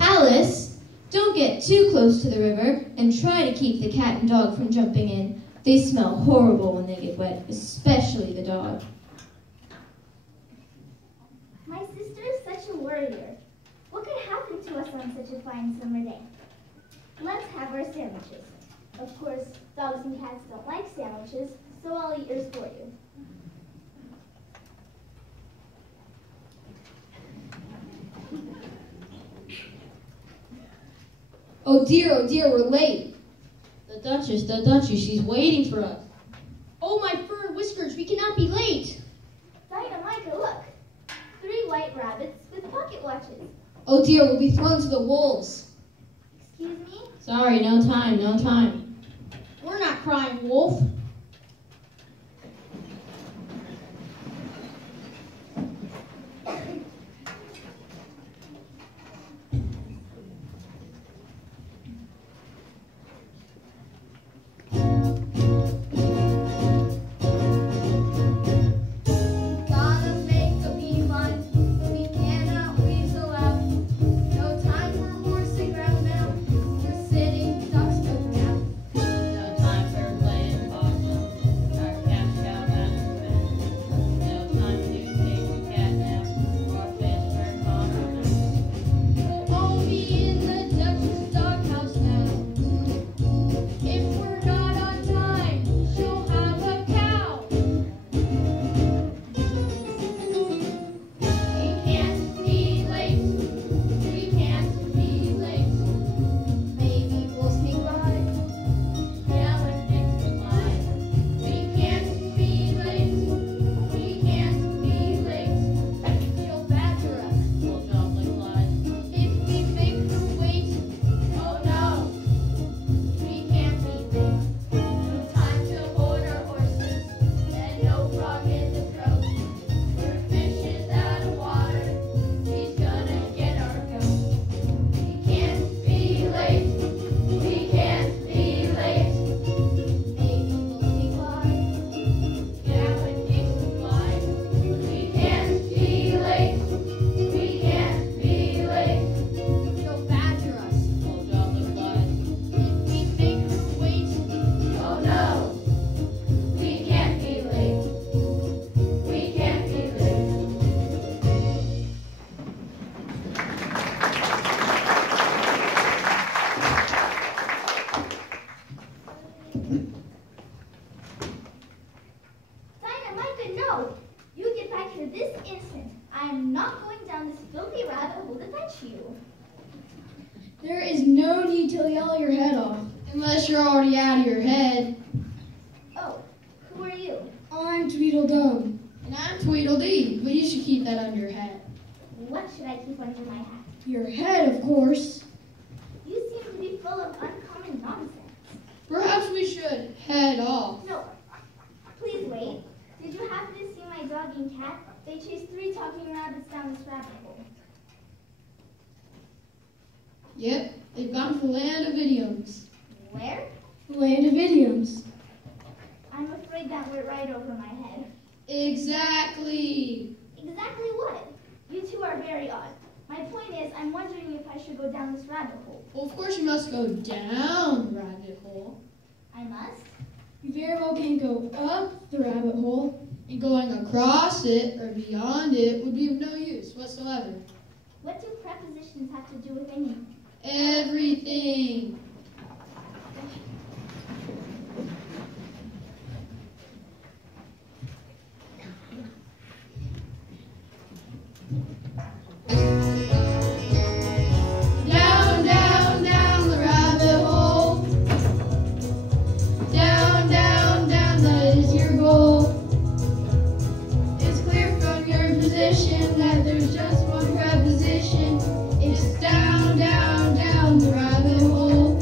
Alice, don't get too close to the river and try to keep the cat and dog from jumping in. They smell horrible when they get wet, especially the dog. My sister is such a worrier. What could happen to us on such a fine summer day? Let's have our sandwiches. Of course, dogs and cats don't like sandwiches, so I'll eat yours for you. Oh dear, we're late. The Duchess, she's waiting for us. Oh, my fur and whiskers, we cannot be late. Dinah, Micah, look. 3 white rabbits with pocket watches. Oh dear, we'll be thrown to the wolves. Excuse me? Sorry, no time. We're not crying wolf. There is no need to yell your head off, unless you're already out of your head. Oh, who are you? I'm Tweedledum. And I'm Tweedledee, but you should keep that under your hat. What should I keep under my hat? Your head, of course. You seem to be full of uncommon nonsense. Perhaps we should head off. No, please wait. Did you happen to see my dog and cat? They chased 3 talking rabbits down this rabbit hole. Yep, they've gone to the land of idioms. Where? The land of idioms. I'm afraid that went right over my head. Exactly. Exactly what? You two are very odd. My point is, I'm wondering if I should go down this rabbit hole. Well, of course you must go down the rabbit hole. I must? You very well can't go up the rabbit hole. And going across it or beyond it would be of no use whatsoever. What do prepositions have to do with anything? Everything. Down, down, down the rabbit hole. Down, down, down, that is your goal. It's clear from your position that there's just one preposition. It's down, down, down the rabbit hole.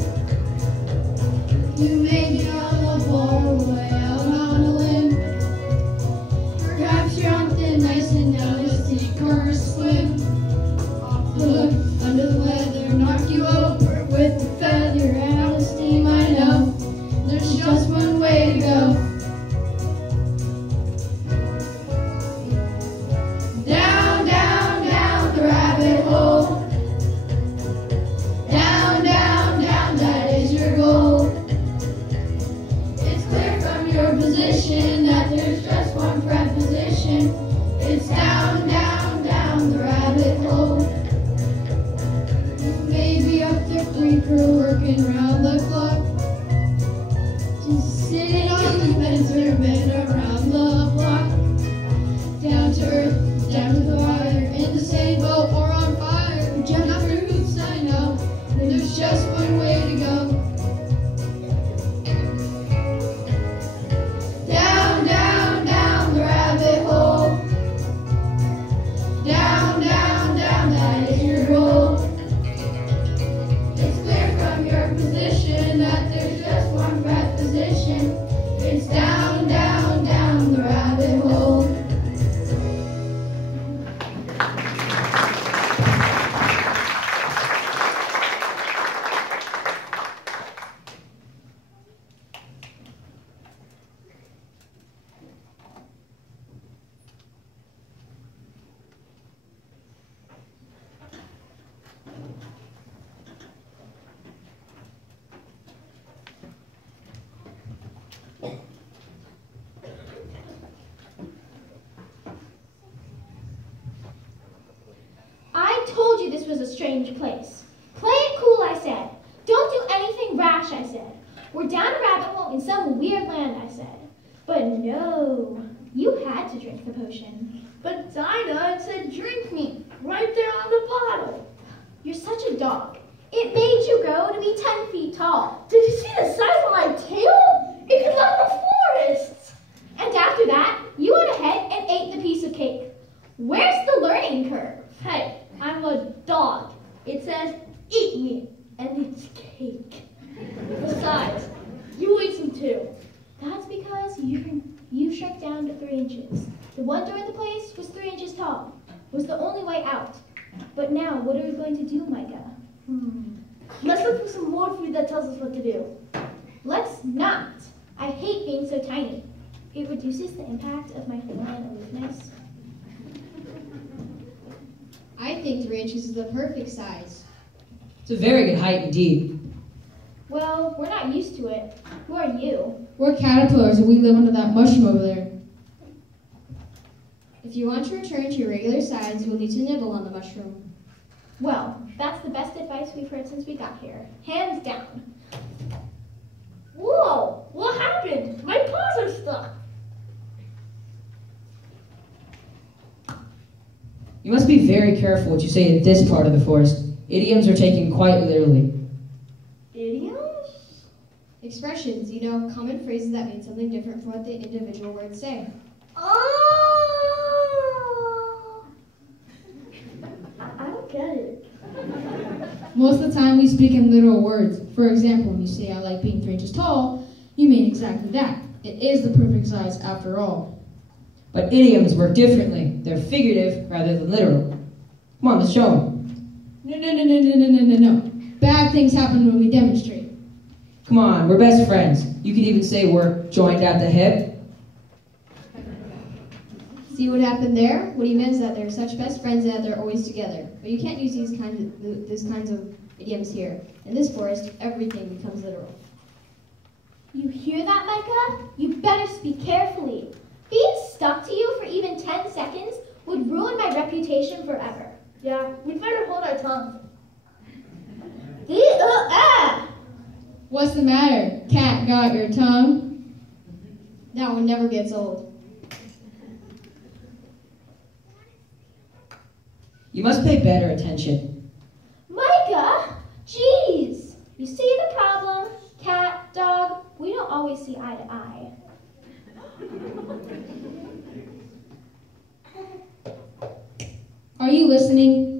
strange place. Play it cool, I said. Don't do anything rash, I said. We're down a rabbit hole in some weird land, I said. But no, you had to drink the potion. But Dinah, it said drink me, right there on the bottle. You're such a dog. It made you grow to be 10 feet tall. Did you see the size of my tail? It could level forests. And after that, you went ahead and ate the piece of cake. Where's the learning curve? Hey, I'm a dog. It says eat me, and it's cake. Besides, you ate some too. That's because you shrunk down to 3 inches. The one door in the place was 3 inches tall. It was the only way out. But now, what are we going to do, Micah? Let's look for some more food that tells us what to do. Let's not. I hate being so tiny. It reduces the impact of my feline aloofness. I think 3 inches is the perfect size. It's a very good height indeed. Well, we're not used to it. Who are you? We're caterpillars and we live under that mushroom over there. If you want to return to your regular size, you will need to nibble on the mushroom. Well, that's the best advice we've heard since we got here. Hands down. Whoa, what happened? My paws are stuck. You must be very careful what you say in this part of the forest. Idioms are taken quite literally. Idioms? Expressions, common phrases that mean something different from what the individual words say. Oh! I don't get it. Most of the time we speak in literal words. For example, when you say I like being 3 inches tall, you mean exactly that. It is the perfect size after all. But idioms work differently. They're figurative rather than literal. Come on, let's show them. No. Bad things happen when we demonstrate. Come on, we're best friends. You could even say we're joined at the hip. See what happened there? What he meant is that they're such best friends and that they're always together. But you can't use these kinds of idioms here. In this forest, everything becomes literal. You hear that, Micah? You better speak carefully. Being stuck to you for even 10 seconds would ruin my reputation forever. Yeah, we'd better hold our tongues. What's the matter? Cat got your tongue? That one never gets old. You must pay better attention. Micah! Jeez! You see the problem? Cat, dog, we don't always see eye to eye. Are you listening?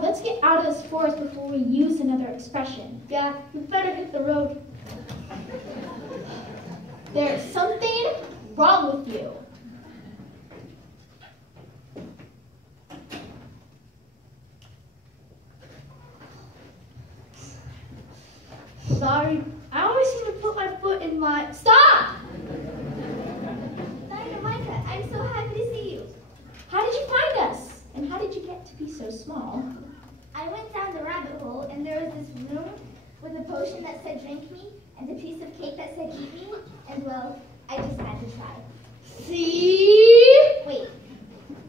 Let's get out of this forest before we use another expression. Yeah, we better hit the road. There's something wrong with you. Sorry, I always seem to put my foot in my... Stop! Dinah, I'm so happy to see you. How did you find us? And how did you get to be so small? I went down the rabbit hole and there was this room with a potion that said drink me and a piece of cake that said eat me, and well, I just had to try. See? Wait,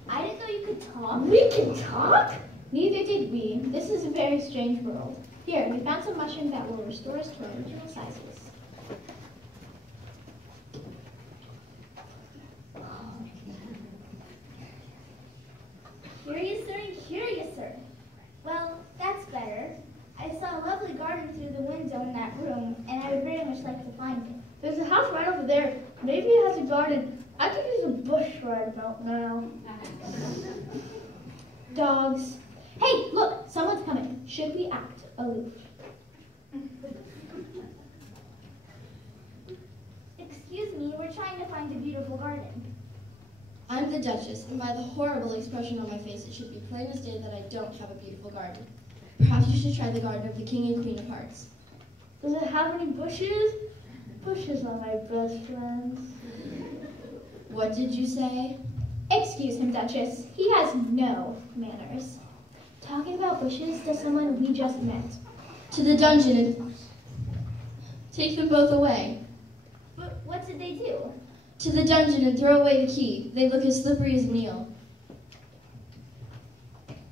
I didn't know you could talk. We can talk? Neither did we. This is a very strange world. Here, we found some mushrooms that will restore us to our original sizes. Curiouser. Well, that's better. I saw a lovely garden through the window in that room, and I would very much like to find it. There's a house right over there. Maybe it has a garden. I could use a bush right about now. Dogs. Hey, look, someone's coming. Should we act aloof? Excuse me, we're trying to find a beautiful garden. I'm the Duchess, and by the horrible expression on my face, it should be plain as day that I don't have a beautiful garden. Perhaps you should try the garden of the King and Queen of Hearts. Does it have any bushes? Bushes are my best friends. What did you say? Excuse him, Duchess. He has no manners. Talking about bushes to someone we just met. To the dungeon and take them both away. But what did they do? To the dungeon and throw away the key. They look as slippery as an eel.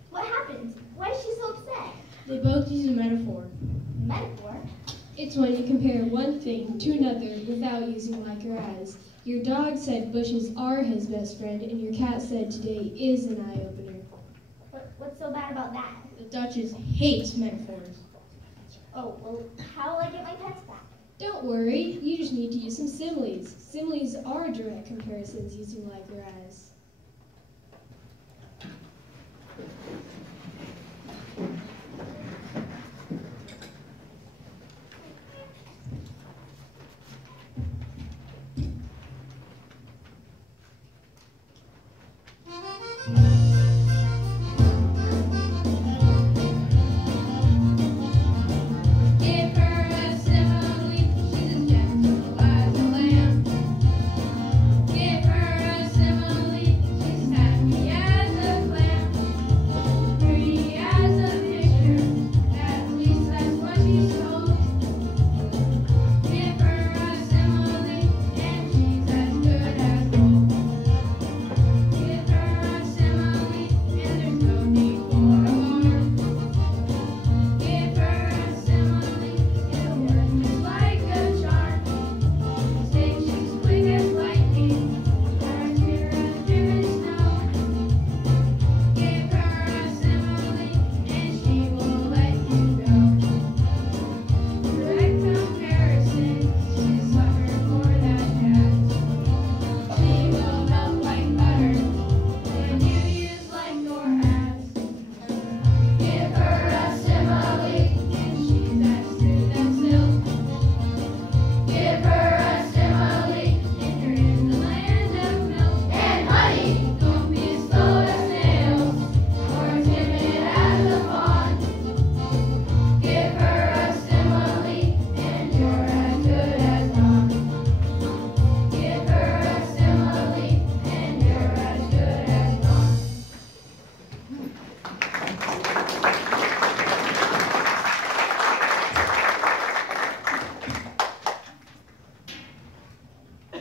What happened? Why is she so upset? They both use a metaphor. Metaphor? It's when you compare one thing to another without using like or as. Your dog said bushes are his best friend, and your cat said today is an eye-opener. What's so bad about that? The Duchess hates metaphors. Oh, well, how will I get my pets back? Don't worry, you just need to use some similes. Similes are direct comparisons using like or as.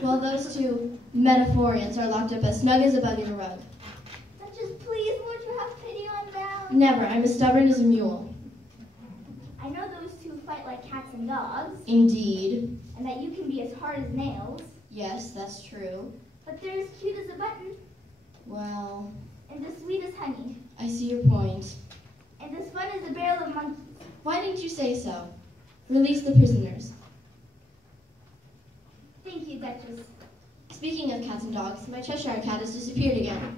Well, those two metaphorians are locked up as snug as a bug in a rug. Duchess, please, won't you have pity on them? Never. I'm as stubborn as a mule. I know those two fight like cats and dogs, Indeed. and that you can be as hard as nails, Yes, that's true. but they're as cute as a button, Well, and as sweet as honey, I see your point. and as fun as a barrel of monkeys. Why didn't you say so? Release the prisoners. Thank you, Duchess. Speaking of cats and dogs, my Cheshire cat has disappeared again.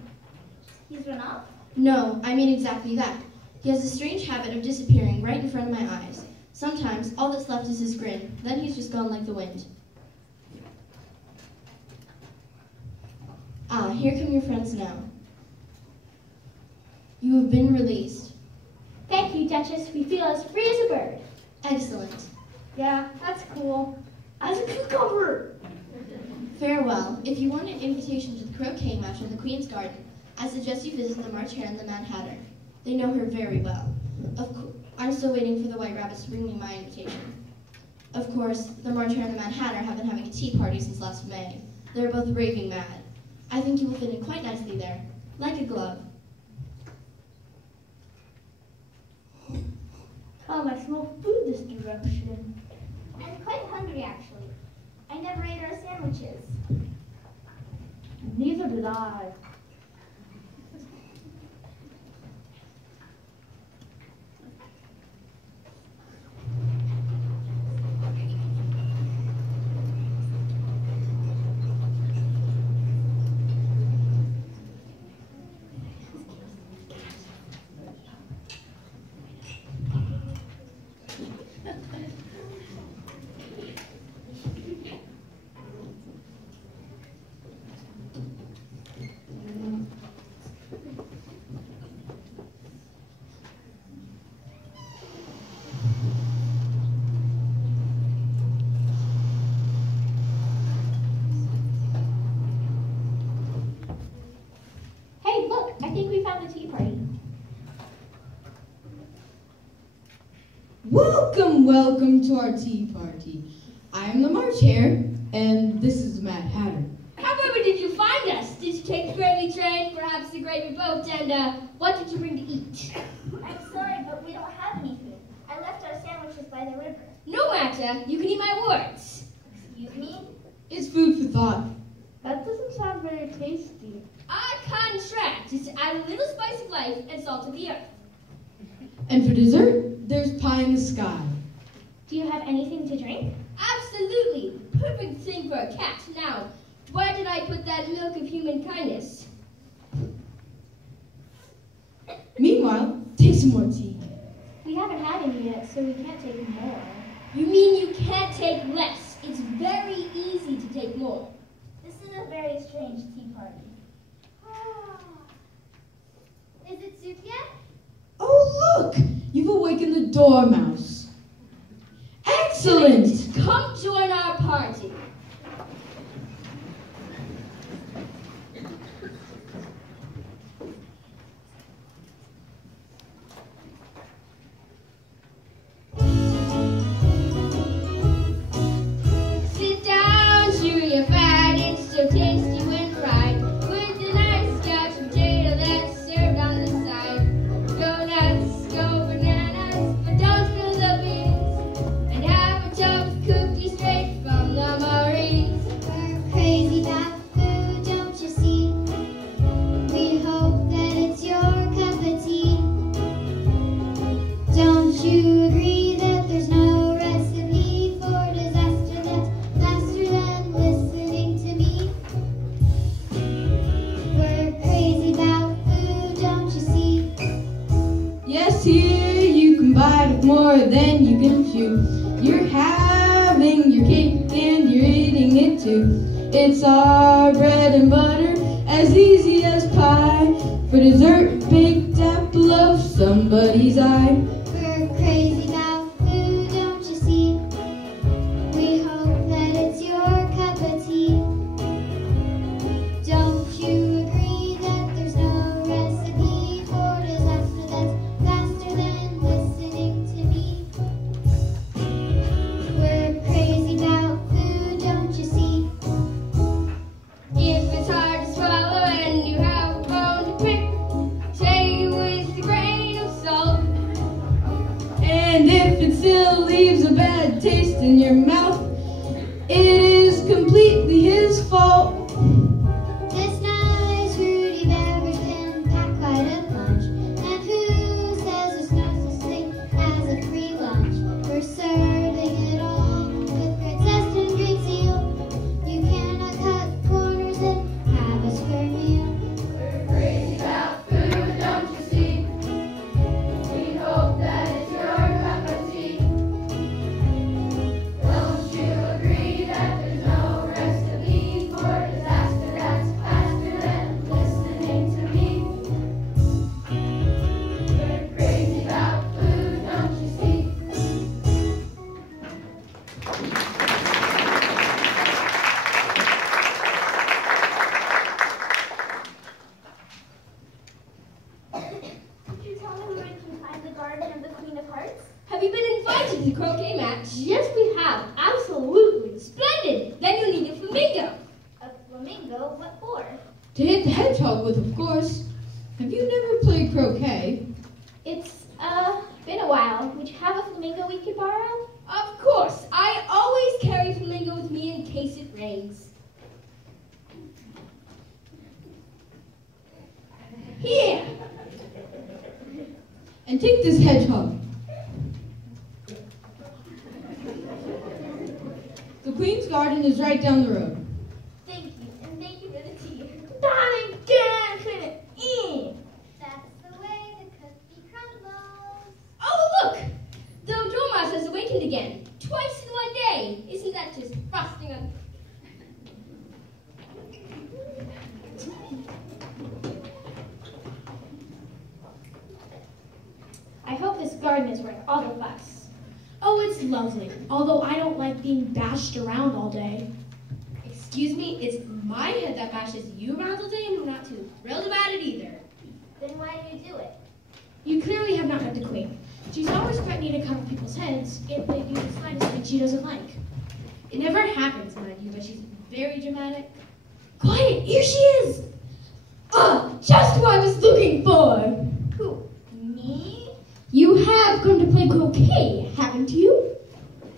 He's run off? No, I mean exactly that. He has a strange habit of disappearing right in front of my eyes. Sometimes, all that's left is his grin. Then he's just gone like the wind. Ah, here come your friends now. You have been released. Thank you, Duchess. We feel as free as a bird. Excellent. Yeah, that's cool. As a cucumber. Farewell. If you want an invitation to the croquet match in the Queen's Garden, I suggest you visit the March Hare and the Mad Hatter. They know her very well. I'm still waiting for the White Rabbits to bring me my invitation. Of course, the March Hare and the Mad Hatter have been having a tea party since last May. They're both raving mad. I think you will fit in quite nicely there, like a glove. Come, I smell food this direction. I'm quite hungry, actually. I never ate our sandwiches. Neither did I. Hey, look, I think we found the tea party. Welcome, welcome to our tea party. I am the March Hare, and this is the Mad Hatter. However did you find us? Did you take the gravy train, perhaps the gravy boat, and what did you bring to eat? I'm sorry, but we don't have any food. I left our sandwiches by the river. No matter, you can eat my words. Excuse me? It's food for thought. That doesn't sound very tasty. Our contract is to add a little spice of life and salt of the earth. And for dessert, there's pie in the sky. Do you have anything to drink? Absolutely. Perfect thing for a cat. Now, where did I put that milk of human kindness? Meanwhile, take some more tea. We haven't had any yet, so we can't take more. You mean you can't take less? It's very easy to take more. This is a very strange tea party. Is it soup yet? Oh, look! You've awakened the dormouse. Excellent! Come join our party. Sit down, chew your fat, it's so tasty when fried. With a nice couch potato that's served on the side. Go nuts, go bananas, but don't spill the beans. And have a toast cookie straight from the Marines. We're crazy about food, don't you see? We hope that it's your cup of tea. Don't you agree that there's no recipe for disaster that's faster than listening to me? We're crazy about food, don't you see? Yes, here you can bite off more than you can chew. You're having your cake and you're eating it too. It's our bread and butter, as easy as pie. For dessert, baked apple of somebody's eye. We're crazy about food, don't you see? We hope that it's your cup of tea. Don't you agree that there's no recipe for disaster that's faster than listening to me? We're crazy about food, don't you see? If it's hard to swallow and you have a bone to pick, take it with a grain of salt. garden of the Queen of Hearts? Have you been invited to the croquet match? Yes, we have. Absolutely. Splendid. Then you'll need a flamingo. A flamingo? What for? To hit the hedgehog with, of course. Have you never played croquet? It's, been a while. Would you have a flamingo we could borrow? Of course. I always carry a flamingo with me in case it rains. Here. And take this hedgehog. The Queen's Garden is right down the road. Thank you, and thank you for the tea. Darling, get it in. That's the way the cookie crumbles. Oh, look! The dormouse has awakened again. Twice in one day. Isn't that just frosting on... I hope this garden is worth all the fuss. Oh, it's lovely, although I don't like being bashed around all day. Excuse me, it's my head that bashes you around all day, and I'm not too thrilled about it either. Then why do you do it? You clearly have not met the Queen. She's always threatening to cut off people's heads if they do the slightest thing she doesn't like. It never happens, mind you, but she's very dramatic. Quiet, here she is! Just what I was looking for! Who? Me? You have come to play croquet, haven't you?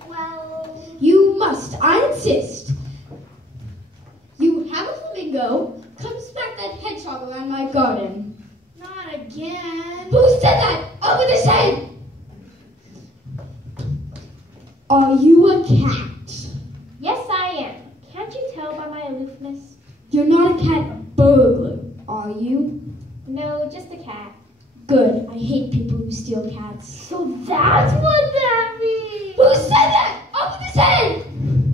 Well, You must, I insist. You have a flamingo. Come smack that hedgehog around my garden. not again. Who said that? Up with his head! Are you a cat? Yes, I am. Can't you tell by my aloofness? You're not a cat burglar, are you? No, just a cat. Good. I hate people who steal cats. So that's what that means. Who said that? Up with his head!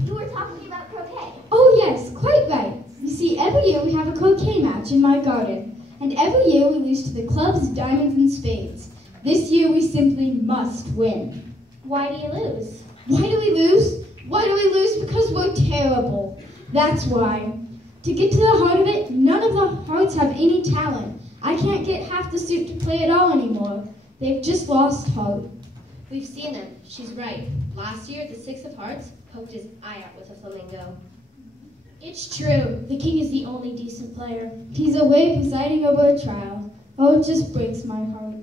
You were talking about croquet. Oh yes, quite right. You see, every year we have a croquet match in my garden. And every year we lose to the clubs, diamonds, and spades. This year we simply must win. Why do you lose? Why do we lose? Why do we lose? Because we're terrible. That's why. To get to the heart of it, none of the hearts have any talent. I can't get half the suit to play at all anymore. They've just lost heart. We've seen him. She's right. Last year, the Six of Hearts poked his eye out with a flamingo. It's true. The king is the only decent player. He's away presiding over a trial. Oh, it just breaks my heart.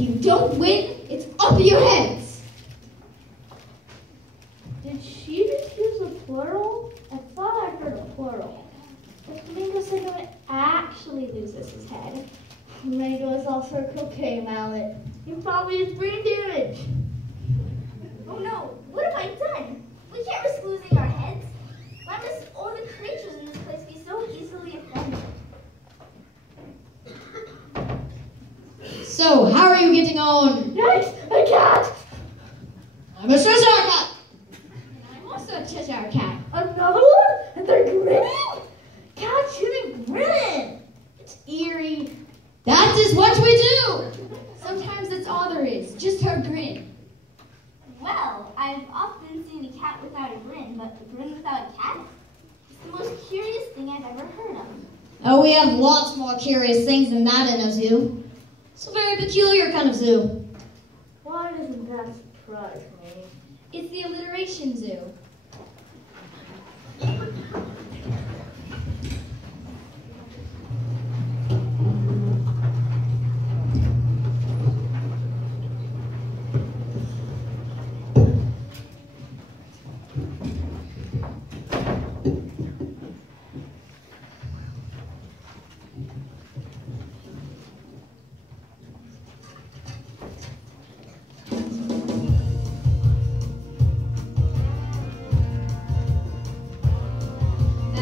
if you don't win, it's up your heads. Did she just use a plural? I thought I heard a plural. The flamingo said no one actually loses his head. Flamingo is also a croquet mallet. He probably has brain damage. Oh no, what have I done? We can't risk losing our heads. Why must all the creatures in this place be so easily offended? So, how are you getting on? Yikes, a cat! I'm a Cheshire cat. I'm also a Cheshire cat. Another one? And they're grinning? Cats shouldn't grin. It's eerie. That is what we do. Sometimes that's all there is, just her grin. Well, I've often seen a cat without a grin, but a grin without a cat? It's the most curious thing I've ever heard of. Oh, we have lots more curious things than that in a zoo. It's a very peculiar kind of zoo. Why doesn't that surprise me? It's the alliteration zoo.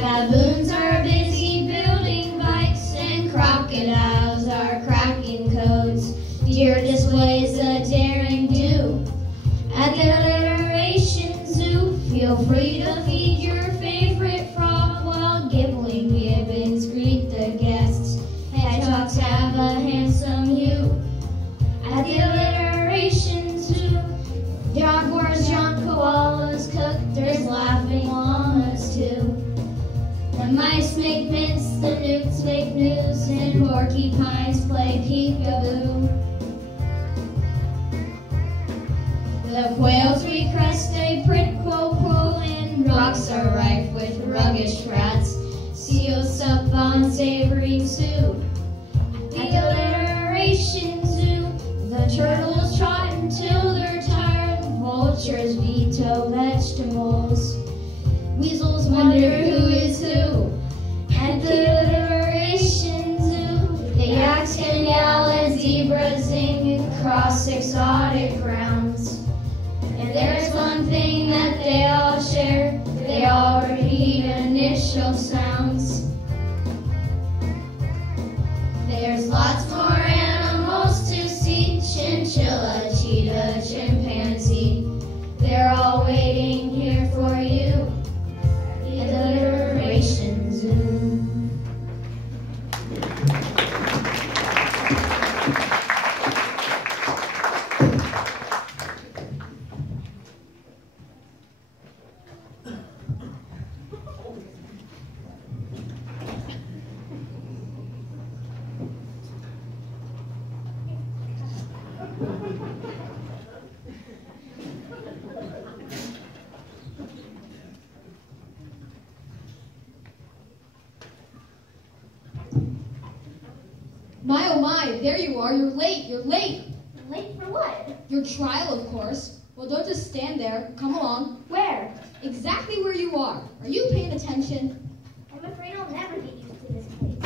Baboons are busy building bikes and crocodiles are cracking codes. Deer displays a daring do. At the alliteration zoo, feel free to feed your favorite frog while gibbling gibbons greet the guests. Hedgehogs have a handsome hue. At the alliteration zoo, jaguars, young koalas cook. There's laughing llamas too. The mice make mints, the newts make news, and porcupines play peekaboo. The quails recrest a prit quo quo, and rocks are rife with ruggish rats. Seals sup on savory soup. At the alliteration zoo, the turtles trot until they're tired. Vultures veto vegetables. Weasels wonder who is who. At the alliteration zoo, the yaks can yell as zebras zing across exotic grounds. And there's one thing that they all share, they all repeat initial sounds. There's lots more animals to see, chinchilla, cheetah, chimpanzee. They're all waiting here for you. Alliteration zoo. My oh my, there you are, you're late. Late for what? Your trial, of course. Well, don't just stand there, come along. Where? Exactly where you are. Are you paying attention? I'm afraid I'll never get used to this place.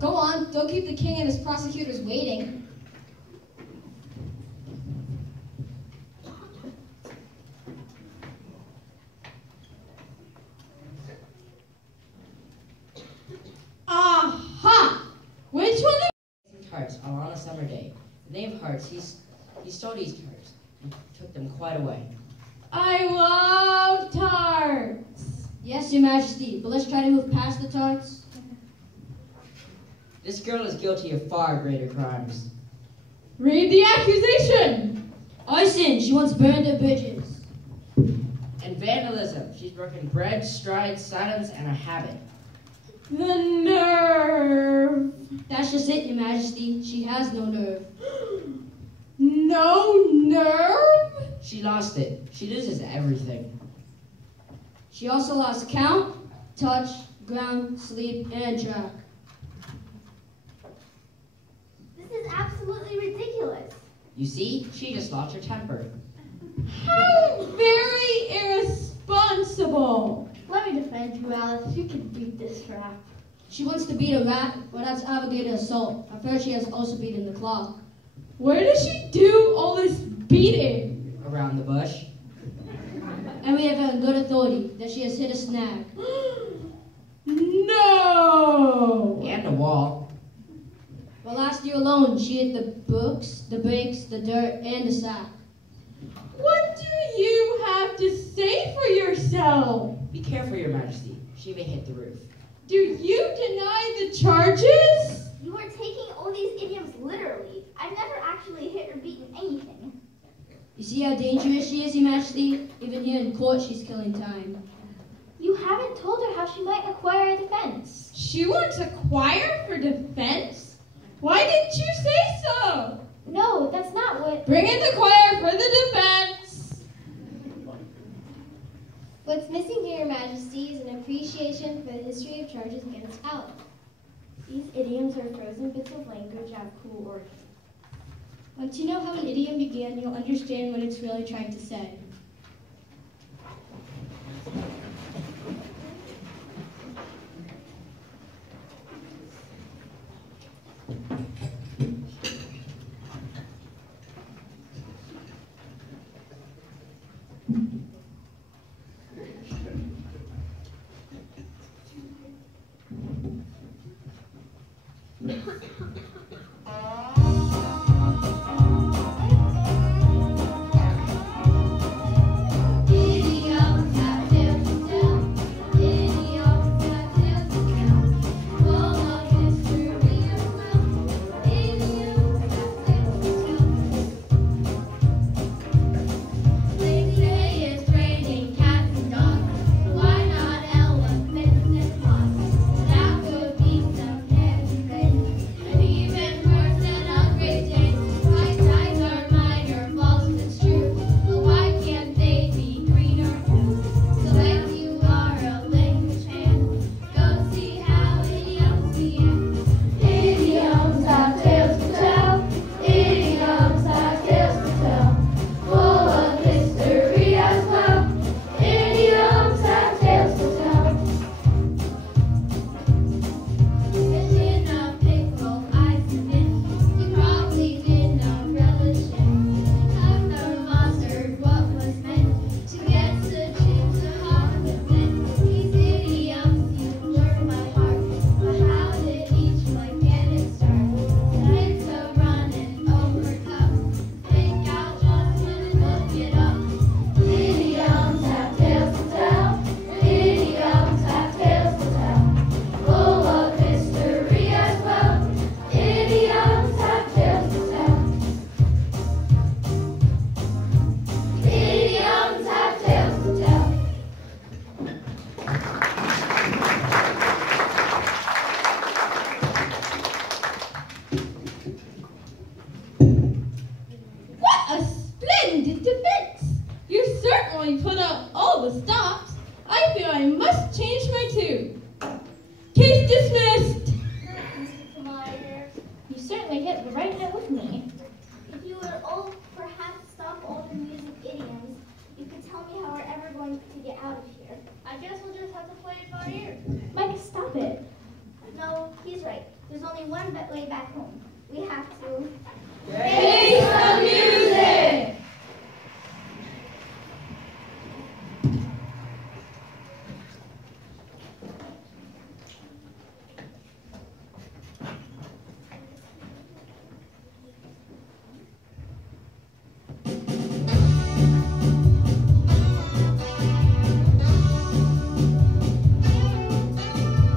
Go on, don't keep the king and his prosecutors waiting. Aha! Which one? Tarts are on a summer day. The name Hearts, he stole these tarts and took them quite away. I love tarts. Yes, your majesty, but let's try to move past the tarts. This girl is guilty of far greater crimes. Read the accusation. Arson, she once burned her bridges. And vandalism. She's broken bread, strides, silence, and a habit. The nerve. That's just it, your majesty. She has no nerve. No nerve? She lost it. She loses everything. She also lost count, touch, ground, sleep, and track. This is absolutely ridiculous. You see, she just lost her temper. How very irresponsible. Let me defend you, Alice. You can beat this rap. She wants to beat a rat, well, that's alligator assault. I've heard she has also beaten the claw. Where does she do all this beating? Around the bush. And we have it on good authority that she has hit a snag. No! And the wall. Well, last year alone, she hit the books, the brakes, the dirt, and the sack. What do you have to say for yourself? Be careful, Your Majesty. She may hit the roof. Do you deny the charges? You are taking all these idioms literally. I've never actually hit or beaten anything. You see how dangerous she is, Your Majesty? Even here in court, she's killing time. You haven't told her how she might acquire a defense. She wants a choir for defense? Why didn't you say so? No, that's not what... Bring in the choir for the defense. What's missing here, Your Majesty, is an appreciation for the history of charges against Alice. These idioms are frozen bits of language that have cool origins. Once you know how an idiom began, you'll understand what it's really trying to say.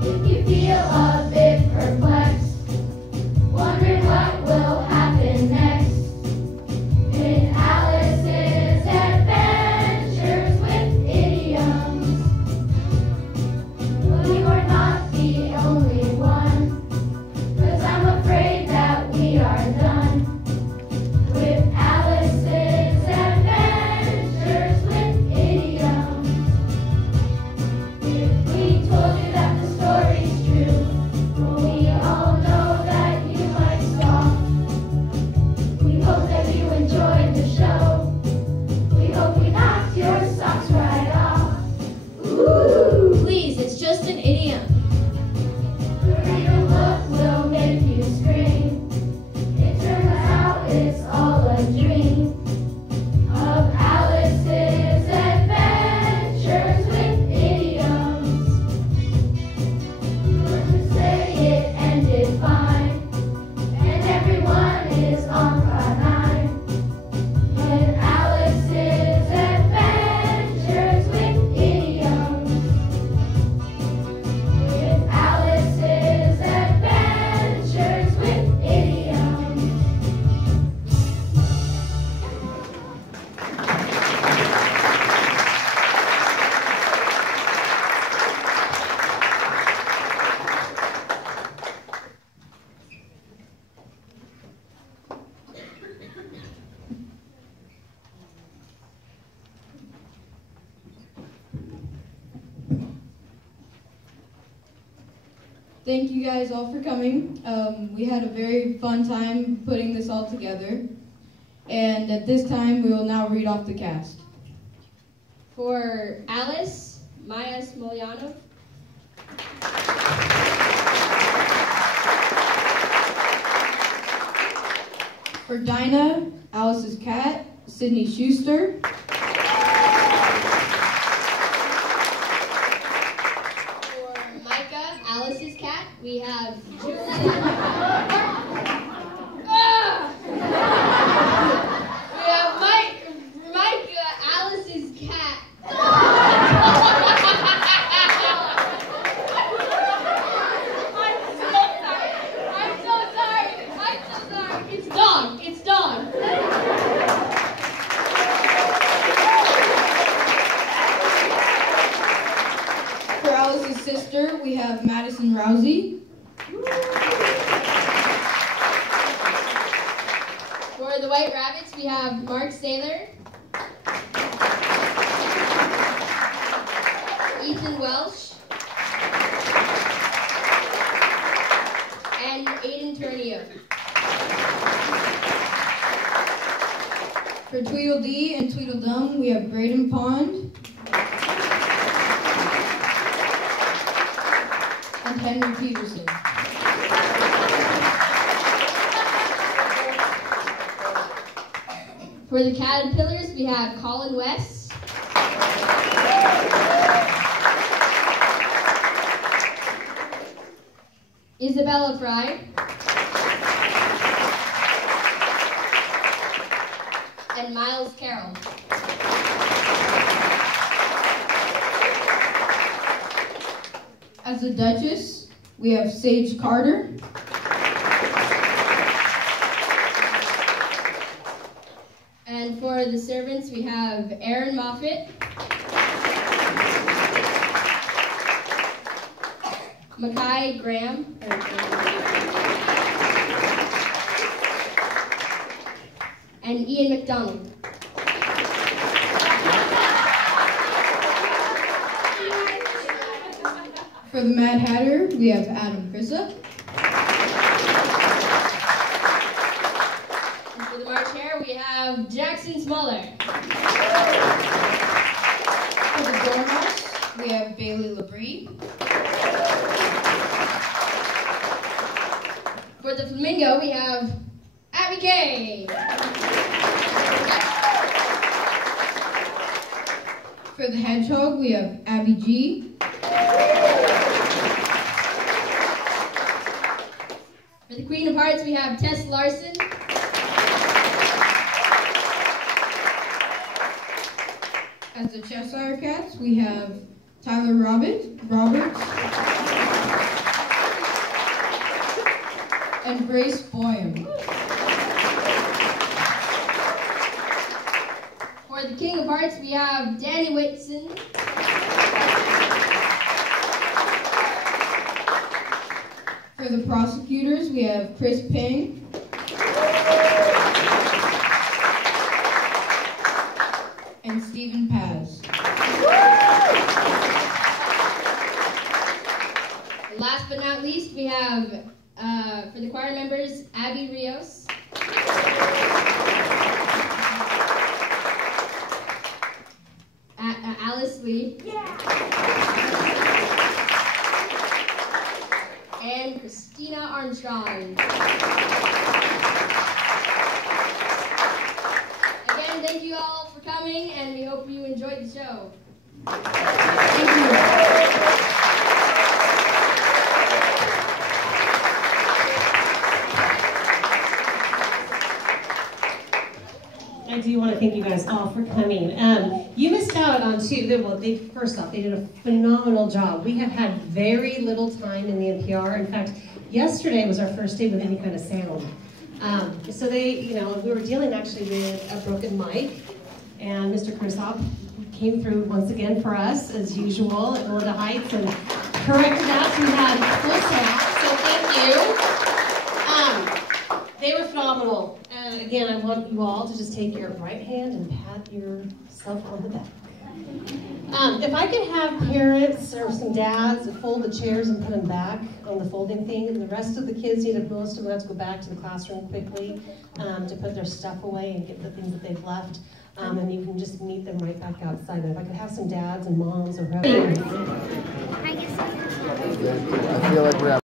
If you feel a bit perplexed, Thank you guys all for coming. We had a very fun time putting this all together. And at this time, we will now read off the cast. For Alice, Maya Smolyanov. For Dinah, Alice's cat, Sydney Schuster. For Micah, Alice's cat, we have Julia. We have Micah, Alice's cat. I'm so sorry. It's dog. For Alice's sister, we have Madison Rousey. For the White Rabbits, we have Mark Saylor, Ethan Welsh, and Aiden Turnio. For Tweedledee and Tweedledum, we have Braden Pond and Henry Peterson. For the Caterpillars, we have Colin West, Isabella Fry, and Miles Carroll. As the Duchess, we have Sage Carter. And for the servants, we have Aaron Moffett, Mackay Graham, and Ian McDonald. For the Mad Hatter, we have Adam Krissa. And for the March Hare, we have Jackson Smaller. For the Dormouse, we have Bailey Labrie. For the Flamingo, we have Abby Kay. For the Hedgehog, we have Abby G. For the Queen of Hearts, we have Tess Larson. As the Cheshire Cats, we have Tyler Roberts, and Grace Boyum. For the King of Hearts, we have Danny Whitson. For the Prosecutors, we have Chris Ping. And Stephen Paz. And last but not least, we have, for the choir members, Abby Rios. Alice Lee. And Christina Armstrong. Again, thank you all for coming, and we hope you enjoyed the show. Thank you. I do want to thank you guys all for coming. You missed out on first off, they did a phenomenal job. We have had very little time in the NPR. In fact, yesterday was our first day with any kind of sound. So we were dealing actually with a broken mic, and Mr. Kursop came through once again for us, as usual, at Melinda Heights, and corrected that, so we had full sound, so thank you. They were phenomenal. And again, I want you all to just take your right hand and pat yourself on the back. If I could have parents or some dads fold the chairs and put them back on the folding thing, and the rest of the kids most of them have to go back to the classroom quickly to put their stuff away and get the things that they've left. And you can just meet them right back outside. But if I could have some dads and moms or whoever. I guess I feel like we're